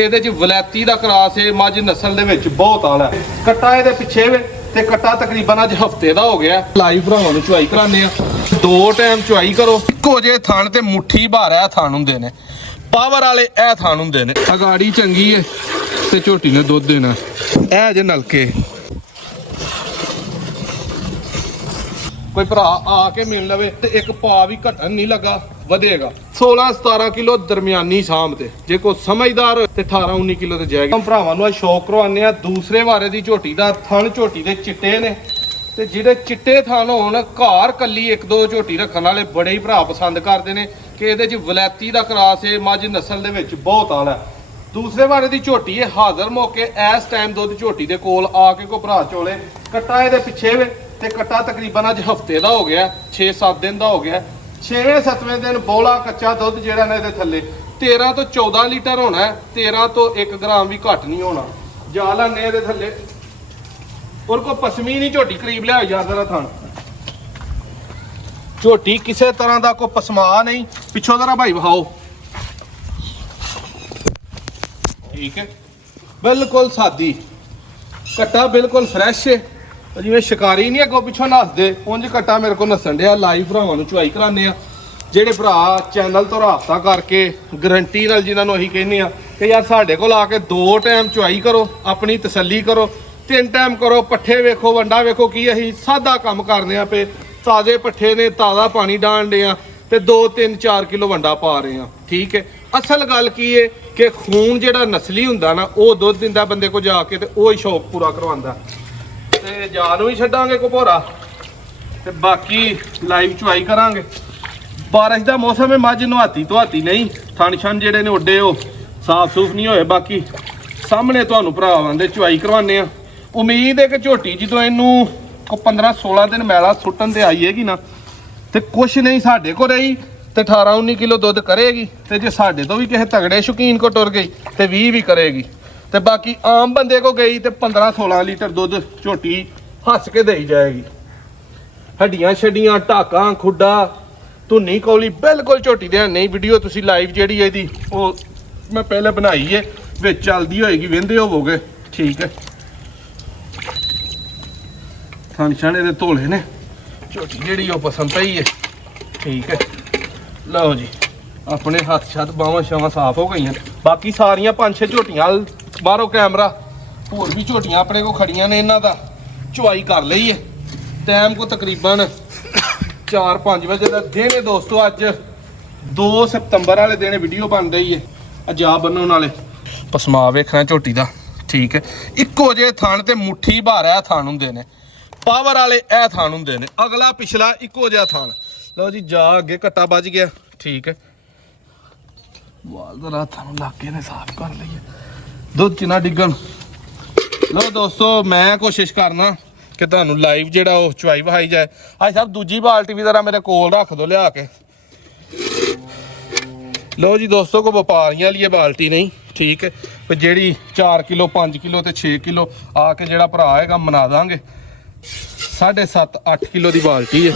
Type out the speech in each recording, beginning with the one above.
ਇਹਦੇ 'ਚ ਵਲੈਤੀ ਦਾ ਕਰਾਸ ਹੈ, ਮੱਝ ਨਸਲ ਦੇ ਵਿੱਚ ਬਹੁਤ ਆਲਾ। ਕੱਟਾ ਇਹਦੇ ਪਿੱਛੇ ਵੇ ਤੇ ਕੱਟਾ ਤਕਰੀਬਨ ਅੱਜ ਹਫਤੇ ਦਾ ਹੋ ਗਿਆ। ਲਾਈਵ ਭਰਾਵਾਂ ਨੂੰ ਚੁਆਈ ਕਰਾਉਂਦੇ ਆ। 2 ਟਾਈਮ ਚੁਆਈ ਕਰੋ। ਇੱਕੋ ਜਿਹੇ ਥਣ ਤੇ ਮੁੱਠੀ ਭਾਰ ਇਹ ਥਣ ਹੁੰਦੇ ਨੇ, ਪਾਵਰ ਵਾਲੇ ਇਹ ਥਣ ਹੁੰਦੇ ਨੇ। ਅਗਾੜੀ ਚੰਗੀ ਹੈ ਤੇ ਝੋਟੀ ਨੇ ਦੁੱਧ ਦੇਣਾ। ਇਹ ਜੇ ਨਲਕੇ ਕੋਈ ਭਰਾ ਆ ਕੇ ਮਿਲ ਲਵੇ ਤੇ ਇੱਕ ਪਾ ਵੀ ਘਟਣ ਨਹੀਂ ਲੱਗਾ, ਵਧੇਗਾ। 16-17 ਕਿਲੋ ਦਰਮਿਆਨੀ ਸ਼ਾਮ ਤੇ, ਜੇ ਕੋਈ ਸਮਝਦਾਰ ਤੇ 18-19 ਕਿਲੋ ਤੇ ਜਾਏਗਾ। ਭਰਾਵਾਂ ਨੂੰ ਸ਼ੌਕ ਕਰਵਾਉਂਦੇ ਆ ਦੂਸਰੇ ਵਾਰੇ ਦੀ ਝੋਟੀ ਦਾ। ਥਣ ਝੋਟੀ ਦੇ ਚਿੱਟੇ ਨੇ ਤੇ ਜਿਹੜੇ ਚਿੱਟੇ ਥਣ ਹੋਣ, ਘਰ ਕੱਲੀ 1-2 ਝੋਟੀ ਰੱਖਣ ਵਾਲੇ ਬੜੇ ਹੀ ਭਰਾ ਪਸੰਦ ਕਰਦੇ ਨੇ ਕਿ ਇਹਦੇ 'ਚ ਵਲੈਤੀ ਦਾ ਕਰਾਸ ਹੈ, ਮੱਝ ਨਸਲ ਦੇ ਵਿੱਚ ਬਹੁਤ ਆਲਾ। ਦੂਸਰੇ ਵਾਰੇ ਦੀ ਝੋਟੀ ਹੈ ਹਾਜ਼ਰ ਮੌਕੇ ਇਸ ਟਾਈਮ ਦੁੱਧ ਝੋਟੀ ਦੇ ਕੋਲ ਆ ਕੇ ਕੋਈ ਭਰਾ ਚੋਲੇ। ਕੱਟਾ ਇਹਦੇ ਪਿੱਛੇ ਵੇ ਤੇ ਕੱਟਾ ਤਕਰੀਬਨ ਅੱਜ ਹਫਤੇ ਦਾ ਹੋ ਗਿਆ, 6-7 ਦਿਨ ਦਾ ਹੋ ਗਿਆ। 6ਵੇਂ-7ਵੇਂ ਦਿਨ ਬੋਲਾ ਕੱਚਾ ਦੁੱਧ ਜਿਹੜਾ ਨੇ ਇਹਦੇ ਥੱਲੇ 13 ਤੋਂ 14 ਲੀਟਰ ਹੋਣਾ। 13 ਤੋਂ 1 ਗ੍ਰਾਮ ਵੀ ਘੱਟ ਨਹੀਂ ਹੋਣਾ। ਜਾ ਲਾਨੇ ਇਹਦੇ ਥੱਲੇ ਔਰ ਕੋਈ ਪਸਮੀ ਨਹੀਂ ਝੋਟੀ ਕਰੀਬ ਲਿਆ ਯਾਰ ਥਣ। ਝੋਟੀ ਕਿਸੇ ਤਰ੍ਹਾਂ ਦਾ ਕੋਈ ਪਸਮਾ ਨਹੀਂ। ਪਿੱਛੋਂ ਜ਼ਰਾ ਭਾਈ ਵਿਖਾਓ। ਠੀਕ ਹੈ, ਬਿਲਕੁਲ ਸਾਦੀ ਕੱਟਾ, ਬਿਲਕੁਲ ਫਰੈਸ਼ ਹੈ। ਜਿਵੇਂ ਸ਼ਿਕਾਰੀ ਨਹੀਂ ਅੱਗੋਂ ਪਿੱਛੋਂ ਨੱਸਦੇ, ਉਂਝ ਕੱਟਾ ਮੇਰੇ ਕੋਲ ਨੱਸਣ ਡਿਆ। ਲਾਈਵ ਭਰਾਵਾਂ ਨੂੰ ਚੁਆਈ ਕਰਾਉਂਦੇ ਆ। ਜਿਹੜੇ ਭਰਾ ਚੈਨਲ ਤੋਂ ਰਾਬਤਾ ਕਰਕੇ ਗਰੰਟੀ ਨਾਲ, ਜਿਨ੍ਹਾਂ ਨੂੰ ਅਸੀਂ ਕਹਿੰਦੇ ਆ ਕਿ ਯਾਰ ਸਾਡੇ ਕੋਲ ਆ ਕੇ 2 ਟਾਈਮ ਚੁਆਈ ਕਰੋ, ਆਪਣੀ ਤਸੱਲੀ ਕਰੋ, 3 ਟਾਈਮ ਕਰੋ, ਪੱਠੇ ਵੇਖੋ, ਵੰਡਾ ਵੇਖੋ। ਕੀ ਅਸੀਂ ਸਾਦਾ ਕੰਮ ਕਰਨੇ ਆ ਪਏ, ਤਾਜ਼ੇ ਪੱਠੇ ਨੇ, ਤਾਜ਼ਾ ਪਾਣੀ ਡਾਲਦੇ ਆ ਤੇ 2-3-4 ਕਿਲੋ ਵੰਡਾ ਪਾ ਰਹੇ ਆ। ਠੀਕ ਹੈ, ਅਸਲ ਗੱਲ ਕੀ ਹੈ ਕਿ ਖੂਨ ਜਿਹੜਾ ਨਸਲੀ ਹੁੰਦਾ ਨਾ, ਉਹ ਦੁੱਧ ਦਿੰਦਾ ਬੰਦੇ ਕੋ ਜਾ ਕੇ ਤੇ ਉਹ ਹੀ ਸ਼ੌਕ ਪੂਰਾ ਕਰਵਾਉਂਦਾ। ਤੇ ਜਾ ਨੂੰ ਹੀ ਛੱਡਾਂਗੇ ਕੋਪੋਰਾ ਤੇ ਬਾਕੀ ਲਾਈਵ ਚੁਆਈ ਕਰਾਂਗੇ। ਬਾਰਿਸ਼ ਦਾ ਮੌਸਮ ਹੈ, ਮੱਝ ਨਹਾਤੀ ਧਵਾਤੀ ਨਹੀਂ, ਥਣ ਛਣ ਜਿਹੜੇ ਨੇ ਉੱਡੇ ਉਹ ਸਾਫ ਸੂਫ ਨਹੀਂ ਹੋਏ। ਬਾਕੀ ਸਾਹਮਣੇ ਤੁਹਾਨੂੰ ਭਰਾਵਾਂ ਦੇ ਚੁਆਈ ਕਰਵਾਉਂਦੇ ਆ। ਉਮੀਦ ਹੈ ਕਿ ਝੋਟੀ ਜਦੋਂ ਇਹਨੂੰ ਕੋ 15-16 ਦਿਨ ਮੈਲਾ ਸੁੱਟਣ ਤੇ ਆਈਏਗੀ ਨਾ ਤੇ ਕੁਛ ਨਹੀਂ ਸਾਡੇ ਕੋਲ ਰਹੀ ਤੇ 18-19 ਕਿਲੋ ਦੁੱਧ ਕਰੇਗੀ। ਤੇ ਜੇ ਸਾਡੇ ਤੋਂ ਵੀ ਕਿਸੇ ਤਗੜੇ ਸ਼ੌਕੀਨ ਕੋ ਟੁਰ ਗਈ ਤੇ 20 ਵੀ ਕਰੇਗੀ। ਤੇ ਬਾਕੀ ਆਮ ਬੰਦੇ ਕੋ ਗਈ ਤੇ 15-16 ਲੀਟਰ ਦੁੱਧ ਝੋਟੀ ਹੱਸ ਕੇ ਦੇਈ ਜਾਏਗੀ। ਹੱਡੀਆਂ ਛੱਡੀਆਂ, ਢਾਕਾਂ, ਖੁੱਡਾ, ਧੁੰਨੀ ਕੌਲੀ ਬਿਲਕੁਲ ਝੋਟੀ ਦੇ ਨਹੀਂ। ਵੀਡੀਓ ਤੁਸੀਂ ਲਾਈਵ ਜਿਹੜੀ ਇਹਦੀ ਉਹ ਮੈਂ ਪਹਿਲੇ ਬਣਾਈ ਹੈ, ਵਿੱਚ ਚੱਲਦੀ ਹੋਏਗੀ, ਵਹਿੰਦੇ ਹੋਵੋਗੇ। ਠੀਕ ਹੈ, ਥਣ ਛਣ ਇਹਦੇ ਧੋਲੇ ਨੇ, ਝੋਟੀ ਜਿਹੜੀ ਉਹ ਪਸੰਦ ਪਈ ਹੈ। ਠੀਕ ਹੈ, ਲਓ ਜੀ, ਆਪਣੇ ਹੱਥ ਛੱਤ ਬਾਹਾਂ ਛਾਵਾਂ ਸਾਫ਼ ਹੋ ਗਈਆਂ। ਬਾਕੀ ਸਾਰੀਆਂ 5-6 ਝੋਟੀਆਂ ਬਾਹਰੋਂ ਕੈਮਰਾ ਹੋਰ ਵੀ ਝੋਟੀਆਂ ਆਪਣੇ ਕੋਲ ਖੜੀਆਂ ਨੇ, ਇਹਨਾਂ ਦਾ ਚੁਆਈ ਕਰ ਲਈ ਹੈ। ਟਾਈਮ ਕੋ ਤਕਰੀਬਨ 4-5 ਵਜੇ ਦਾ ਦਿਨ ਹੈ ਦੋਸਤੋ। ਅੱਜ 2 ਸਤੰਬਰ ਵਾਲੇ ਦਿਨ ਵੀਡੀਓ ਬਣ ਰਹੀ ਹੈ। ਅਜਾ ਬੰਨਣ ਵਾਲੇ ਪਸਮਾ ਵੇਖਣਾ ਝੋਟੀ ਦਾ। ਠੀਕ ਹੈ, ਇੱਕੋ ਜਿਹੇ ਥਣ ਤੇ ਮੁੱਠੀ ਭਾਰ ਇਹ ਥਣ ਹੁੰਦੇ ਨੇ, ਪਾਵਰ ਵਾਲੇ ਇਹ ਥਣ ਹੁੰਦੇ ਨੇ। ਅਗਲਾ ਪਿਛਲਾ ਇੱਕੋ ਜਿਹਾ ਥਣ। ਲਓ ਜੀ, ਜਾ ਅੱਗੇ ਕੱਟਾ ਵੱਜ ਗਿਆ। ਠੀਕ ਹੈ, ਵਾਲ ਦਾ ਰਾਤਾਂ ਨੂੰ ਲਾਗੇ ਨੇ ਸਾਫ਼ ਕਰ ਲਈਏ, ਦੁੱਧ ਚ ਨਾ ਡਿੱਗਣ। ਲਓ ਦੋਸਤੋ, ਮੈਂ ਕੋਸ਼ਿਸ਼ ਕਰਨਾ ਕਿ ਤੁਹਾਨੂੰ ਲਾਈਵ ਜਿਹੜਾ ਉਹ ਚੁਆਈ ਵਹਾਈ ਜਾਏ। ਅੱਜ ਸਾਹਿਬ ਦੂਜੀ ਬਾਲਟੀ ਵੀ ਜ਼ਰਾ ਮੇਰੇ ਕੋਲ ਰੱਖ ਦੋ ਲਿਆ ਕੇ। ਲਓ ਜੀ ਦੋਸਤੋ, ਕੋ ਵਪਾਰੀਆਂ ਵਾਲੀ ਬਾਲਟੀ ਨਹੀਂ। ਠੀਕ ਹੈ, ਤੇ ਜਿਹੜੀ 4 ਕਿਲੋ 5 ਕਿਲੋ ਤੇ 6 ਕਿਲੋ ਆ ਕੇ ਜਿਹੜਾ ਭਰਾ ਹੈਗਾ ਮਨਾ ਦਾਂਗੇ। 7.5-8 ਕਿਲੋ ਦੀ ਬਾਲਟੀ ਹੈ।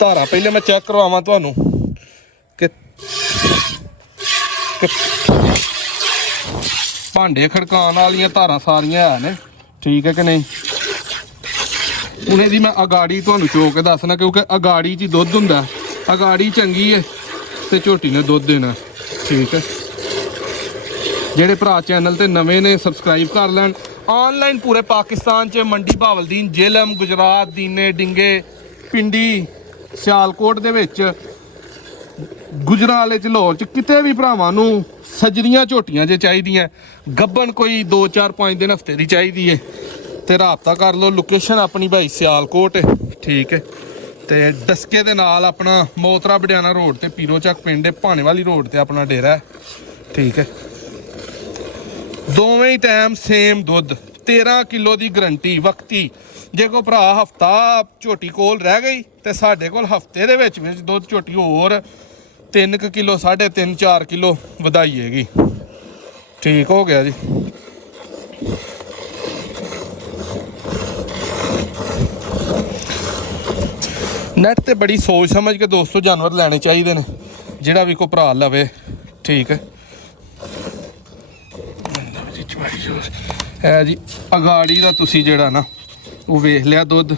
ਧਾਰਾ ਪਹਿਲੇ ਮੈਂ ਚੈੱਕ ਕਰਵਾਵਾਂ ਤੁਹਾਨੂੰ ਕਿ ਭਾਂਡੇ ਖੜਕਾਉਣ ਵਾਲੀਆਂ ਧਾਰਾਂ ਸਾਰੀਆਂ ਹੈ ਨੇ। ਠੀਕ ਹੈ ਕਿ ਨਹੀਂ? ਹੁਣ ਇਹਦੀ ਮੈਂ ਅਗਾੜੀ ਤੁਹਾਨੂੰ ਚੋ ਕੇ ਦੱਸਣਾ, ਕਿਉਂਕਿ ਅਗਾੜੀ 'ਚ ਦੁੱਧ ਹੁੰਦਾ। ਅਗਾੜੀ ਚੰਗੀ ਹੈ ਤੇ ਝੋਟੀ ਨੇ ਦੁੱਧ ਦੇਣਾ। ਠੀਕ ਹੈ, ਜਿਹੜੇ ਭਰਾ ਚੈਨਲ ਤੇ ਨਵੇਂ ਨੇ ਸਬਸਕ੍ਰਾਈਬ ਕਰ ਲੈਣ। ਆਨਲਾਈਨ ਪੂਰੇ ਪਾਕਿਸਤਾਨ 'ਚ ਮੰਡੀ ਭਾਵਲਦੀਨ, ਜੇਲਮ, ਗੁਜਰਾਤ, ਦੀਨੇ, ਡਿੰਗੇ, ਪਿੰਡੀ, ਸਿਆਲਕੋਟ ਦੇ ਵਿੱਚ, ਗੁਜਰਾਲੇ 'ਚ, ਲਾਹੌਰ 'ਚ, ਕਿਤੇ ਵੀ ਭਰਾਵਾਂ ਨੂੰ ਸਜਰੀਆਂ ਝੋਟੀਆਂ ਜੇ ਚਾਹੀਦੀਆਂ, ਗੱਬਨ ਕੋਈ 2-4-5 ਦਿਨ ਹਫਤੇ ਦੀ ਚਾਹੀਦੀ ਹੈ ਤੇ ਰਾਬਤਾ ਕਰ ਲਓ। ਲੋਕੇਸ਼ਨ ਆਪਣੀ ਭਾਈ ਸਿਆਲਕੋਟ ਹੈ। ਠੀਕ ਹੈ, ਤੇ ਡਸਕੇ ਦੇ ਨਾਲ ਆਪਣਾ ਮੋਤਰਾ ਬਡਿਆਣਾ ਰੋਡ ਤੇ ਪੀਰੋ ਚੱਕ ਪਿੰਡ ਹੈ, ਭਾਣੇ ਵਾਲੀ ਰੋਡ ਤੇ ਆਪਣਾ ਡੇਰਾ ਹੈ। ਠੀਕ ਹੈ, ਦੋਵੇਂ ਹੀ ਟਾਈਮ ਸੇਮ ਦੁੱਧ, 13 ਕਿਲੋ ਦੀ ਗਰੰਟੀ ਵਕਤੀ। ਜੇ ਕੋਈ ਭਰਾ ਹਫਤਾ ਝੋਟੀ ਕੋਲ ਰਹਿ ਗਈ ਤੇ ਸਾਡੇ ਕੋਲ ਹਫਤੇ ਦੇ ਵਿੱਚ ਦੁੱਧ ਝੋਟੀ ਹੋਰ 3 ਕਿਲੋ 3.5-4 ਕਿਲੋ ਵਧਾਈ ਹੈਗੀ। ਠੀਕ ਹੋ ਗਿਆ ਜੀ। ਨੈਟ ਤੇ ਬੜੀ ਸੋਚ ਸਮਝ ਕੇ ਦੋਸਤੋ ਜਾਨਵਰ ਲੈਣੇ ਚਾਹੀਦੇ ਨੇ, ਜਿਹੜਾ ਵੀ ਕੋਈ ਭਰਾ ਲਵੇ। ਠੀਕ ਹੈ, ਚਵਾਈ ਜੋ ਹੈ ਜੀ। ਅਗਾੜੀ ਦਾ ਤੁਸੀਂ ਜਿਹੜਾ ਨਾ ਉਹ ਵੇਖ ਲਿਆ, ਦੁੱਧ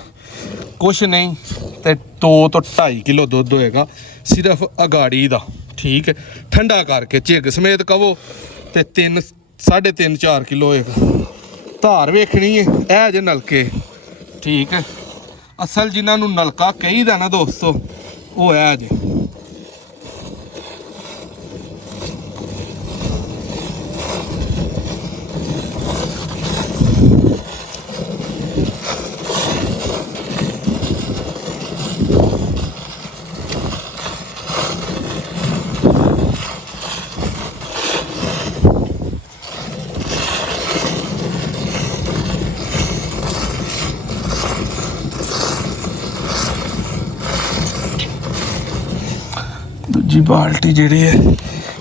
ਕੁਛ ਨਹੀਂ ਤੇ 2 ਤੋਂ 2.5 ਕਿਲੋ ਦੁੱਧ ਹੋਏਗਾ ਸਿਰਫ ਅਗਾੜੀ ਦਾ। ਠੀਕ ਹੈ, ਠੰਡਾ ਕਰਕੇ ਝਿੱਗ ਸਮੇਤ ਕਵੋ ਤੇ 3 3.5 4 ਕਿਲੋ ਹੋਏਗਾ। ਧਾਰ ਵੇਖਣੀ ਹੈ ਇਹ ਜੇ ਨਲਕੇ। ਠੀਕ ਹੈ, ਅਸਲ ਜਿਨ੍ਹਾਂ ਨੂੰ ਨਲਕਾ ਕਹੀਦਾ ਨਾ ਦੋਸਤੋ ਉਹ ਹੈ ਜੇ। ਦੂਜੀ ਬਾਲਟੀ ਜਿਹੜੀ ਹੈ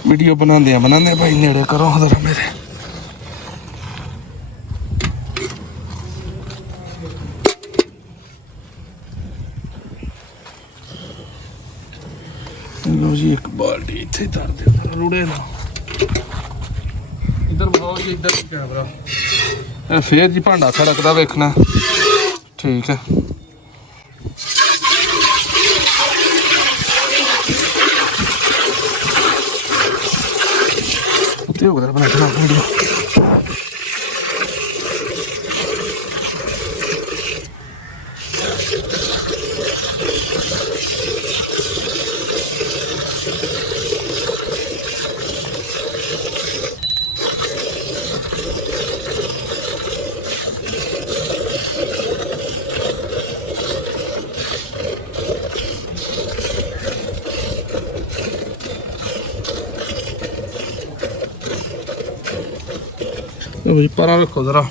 ਵੀਡੀਓ ਬਣਾਉਂਦੇ ਭਾਈ ਨੇੜੇ ਕਰੋ ਜ਼ਰਾ ਮੇਰੇ। ਲਓ ਜੀ ਇੱਕ ਬਾਲਟੀ ਇੱਥੇ ਧਰ ਦਿਓ ਰੁੜੇ ਨਾ। ਇੱਧਰ ਬਹਾਓ ਜੀ, ਇੱਧਰ ਕੈਮਰਾ। ਇਹ ਫੇਰ ਜੀ ਭਾਂਡਾ ਖੜਕਦਾ ਵੇਖਣਾ। ਠੀਕ ਹੈ, ਉੱਤੇ ਹੋ ਗਿਆ ਬਣਾ ਕੇ ਵੀਡੀਓ। भाई पर रखो जरा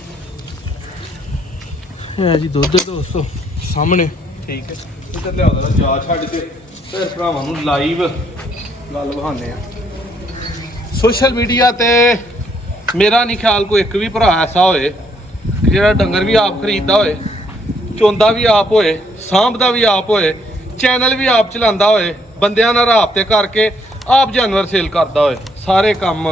है जी दुध दोस्तों सामने। ठीक है, इधर लिया जरा जा छड़ के फिर भरावां नूं लाइव गल बहाने आ। सोशल मीडिया ते मेरा नहीं ख्याल कोई एक भी भरा ऐसा होए कि जेह्ड़ा डंगर भी आप खरीददा होए, चोंदा भी आप होए, सांभदा भी आप होए, चैनल भी आप चलांदा होए, बंदियां नाल राबते करके आप जानवर सेल करदा होए। सारे काम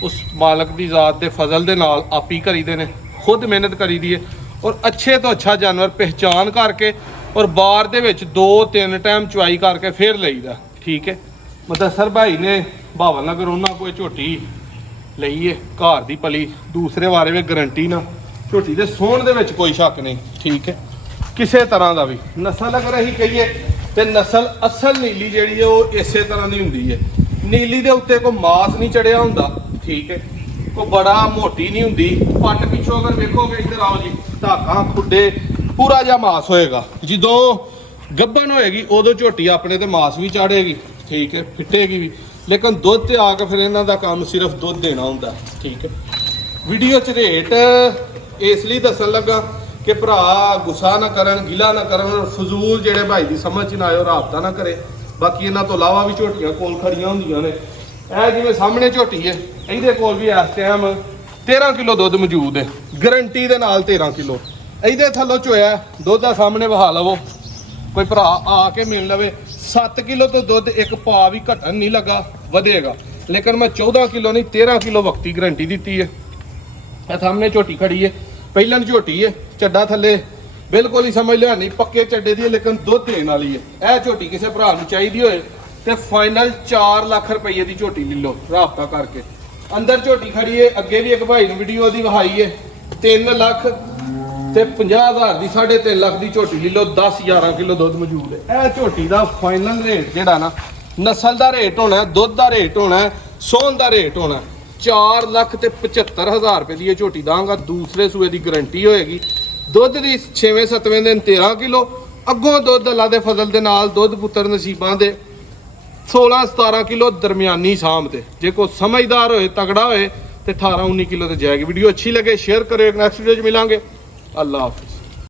उस मालक की ज़ात के फजल के नाल आप ही करीदे ने, खुद मेहनत करी दी है और अच्छे तो अच्छा जानवर पहचान करके और बार दे विच 2-3 टाइम चवाई करके फिर लईदा। ठीक है, मुदस्सर भाई ने भावल नगर उन्होंने कोई झोटी लई है घर की पली, दूसरे बारे में गारंटी ना, झोटी के सोहण दे विच कोई शक नहीं। ठीक है, किसी तरह का भी नस्ल अगर असीं कहीए तो नस्ल असल नीली जिहड़ी है वो इस तरह की हुंदी है। नीली दे उत्ते कोई मास नहीं चढ़िया हुंदा। ठीक है, कोई बड़ा मोटी नहीं हुंदी। पट पिछों अगर देखोगे, इधर आओ जी, धागा खुडे पूरा जिहा मास होएगा। जो गब्बन होएगी उदों झोटी अपने ते मास भी चाढ़ेगी। ठीक है, फिटेगी भी, लेकिन दुध ते आके फिर इन्हां दा काम सिर्फ दुध देना हुंदा। ठीक है, वीडियो च रेट इसलिए दसन लगा कि भरा गुस्सा ना करन, गिला ना करन और फजूल जेड़े भाई की समझ ना आए राबता ना करे। बाकी इन्हां तो इलावा भी झोटियां कोल खड़ियां हुंदियां ने। ਇਹ ਜਿਵੇਂ ਸਾਹਮਣੇ ਝੋਟੀ ਹੈ, ਇਹਦੇ ਕੋਲ ਵੀ ਇਸ ਟਾਈਮ 13 ਕਿਲੋ ਦੁੱਧ ਮੌਜੂਦ ਹੈ, ਗਰੰਟੀ ਦੇ ਨਾਲ 13 ਕਿਲੋ। ਇਹਦੇ ਥੱਲੋਂ ਚੋਇਆ ਦੁੱਧ ਦਾ ਸਾਹਮਣੇ ਵਹਾ ਲਵੋ, ਕੋਈ ਭਰਾ ਆ ਕੇ ਮਿਲ ਲਵੇ। 7 ਕਿਲੋ ਤੋਂ ਦੁੱਧ ਇੱਕ ਪਾ ਵੀ ਘਟਣ ਨਹੀਂ ਲੱਗਾ, ਵਧੇਗਾ। ਲੇਕਿਨ ਮੈਂ 14 ਕਿਲੋ ਨਹੀਂ 13 ਕਿਲੋ ਵਕਤੀ ਗਰੰਟੀ ਦਿੱਤੀ ਹੈ। ਇਹ ਸਾਹਮਣੇ ਝੋਟੀ ਖੜੀ ਹੈ, ਪਹਿਲਾਂ ਝੋਟੀ ਹੈ, ਚੱਡਾ ਥੱਲੇ ਬਿਲਕੁਲ ਹੀ ਸਮਝ ਲਿਆ ਨਹੀਂ ਪੱਕੇ ਚੱਡੇ ਦੀ ਹੈ, ਲੇਕਿਨ ਦੁੱਧ ਦੇਣ ਵਾਲੀ ਹੈ। ਇਹ ਝੋਟੀ ਕਿਸੇ ਭਰਾ ਨੂੰ ਚਾਹੀਦੀ ਹੋਏ ਤੇ ਫਾਈਨਲ 4 ਲੱਖ ਰੁਪਏ ਦੀ ਝੋਟੀ ਲੈ ਲਓ ਰਾਬਤਾ ਕਰਕੇ। ਅੰਦਰ ਝੋਟੀ ਖੜੀ ਹੈ, ਅੱਗੇ ਵੀ ਇੱਕ ਭਾਈ ਨੂੰ ਵੀਡੀਓ ਦੀ ਵਹਾਈ ਹੈ। 3 ਲੱਖ ਤੇ 50,000 ਦੀ 3.5 ਲੱਖ ਦੀ ਝੋਟੀ ਲੈ ਲਓ, 10-11 ਕਿਲੋ ਦੁੱਧ ਮੌਜੂਦ ਹੈ। ਇਹ ਝੋਟੀ ਦਾ ਫਾਈਨਲ ਰੇਟ ਜਿਹੜਾ ਨਾ ਨਸਲ ਦਾ ਰੇਟ ਹੋਣਾ, ਦੁੱਧ ਦਾ ਰੇਟ ਹੋਣਾ, ਸੋਹਣ ਦਾ ਰੇਟ ਹੋਣਾ 4 ਲੱਖ ਤੇ 75,000 ਰੁਪਏ ਦੀ ਇਹ ਝੋਟੀ ਦਾਂਗਾ। ਦੂਸਰੇ ਸੂਏ ਦੀ ਗਰੰਟੀ ਹੋਏਗੀ। ਦੁੱਧ ਦੀ 6ਵੇਂ-7ਵੇਂ ਦਿਨ 13 ਕਿਲੋ, ਅੱਗੋਂ ਦੁੱਧ ਅੱਲਾ ਦੇ ਫਜ਼ਲ ਦੇ ਨਾਲ ਦੁੱਧ ਪੁੱਤਰ ਨਸੀਬਾਂ ਦੇ 16-17 ਕਿਲੋ ਦਰਮਿਆਨੀ ਸਾਂਭ ਤੇ। ਜੇ ਕੋਈ ਸਮਝਦਾਰ ਹੋਏ, ਤਗੜਾ ਹੋਏ ਤੇ 18-19 ਕਿਲੋ ਤੇ ਜਾਏਗੀ। ਵੀਡੀਓ अच्छी लगे शेयर करो। Next video मिलांगे। अल्लाह हाफिज़।